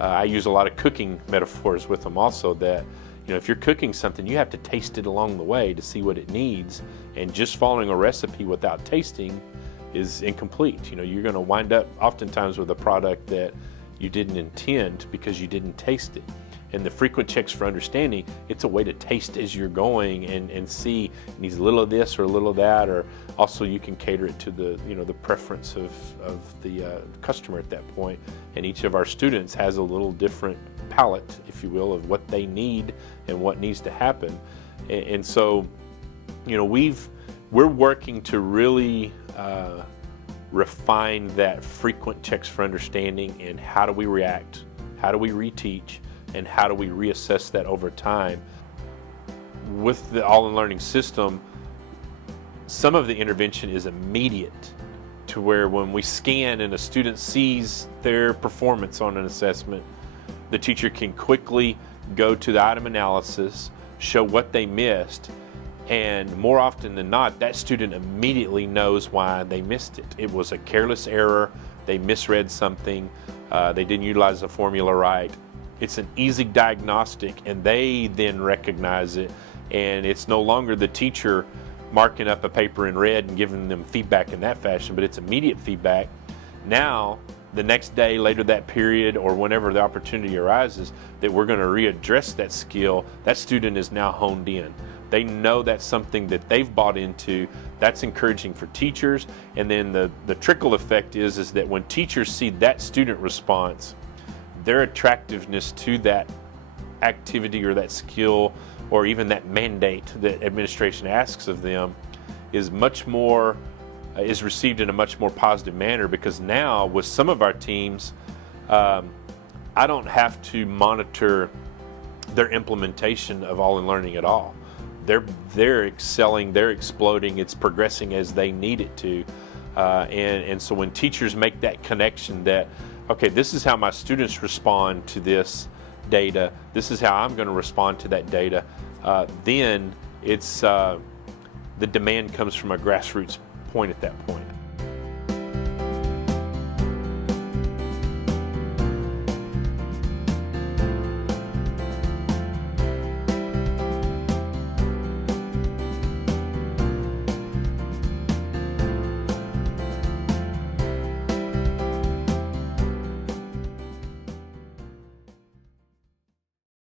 I use a lot of cooking metaphors with them also, that if you're cooking something, you have to taste it along the way to see what it needs, and just following a recipe without tasting is incomplete. You're going to wind up oftentimes with a product that you didn't intend because you didn't taste it. And the frequent checks for understanding, it's a way to taste as you're going and see it needs a little of this or a little of that, or also you can cater it to the the preference of the customer at that point. And each of our students has a little different palette, if you will, of what they need and what needs to happen. And so we're working to really refine that frequent checks for understanding, and how do we react, how do we reteach, and how do we reassess that over time. With the all-in-learning system, some of the intervention is immediate, to where when we scan and a student sees their performance on an assessment, the teacher can quickly go to the item analysis, show what they missed, and more often than not, that student immediately knows why they missed it. It was a careless error, they misread something, they didn't utilize the formula right. It's an easy diagnostic, and they then recognize it, and it's no longer the teacher marking up a paper in red and giving them feedback in that fashion, but it's immediate feedback. Now, the next day, later that period, or whenever the opportunity arises that we're going to readdress that skill, that student is now honed in. They know that's something that they've bought into. That's encouraging for teachers. And then the trickle effect is that when teachers see that student response, their attractiveness to that activity or that skill, or even that mandate that administration asks of them, is much more is received in a much more positive manner. Because now with some of our teams, I don't have to monitor their implementation of all-in-learning at all. They're excelling, they're exploding, it's progressing as they need it to, and so when teachers make that connection that, okay, this is how my students respond to this data, this is how I'm going to respond to that data, then it's the demand comes from a grassroots point at that point.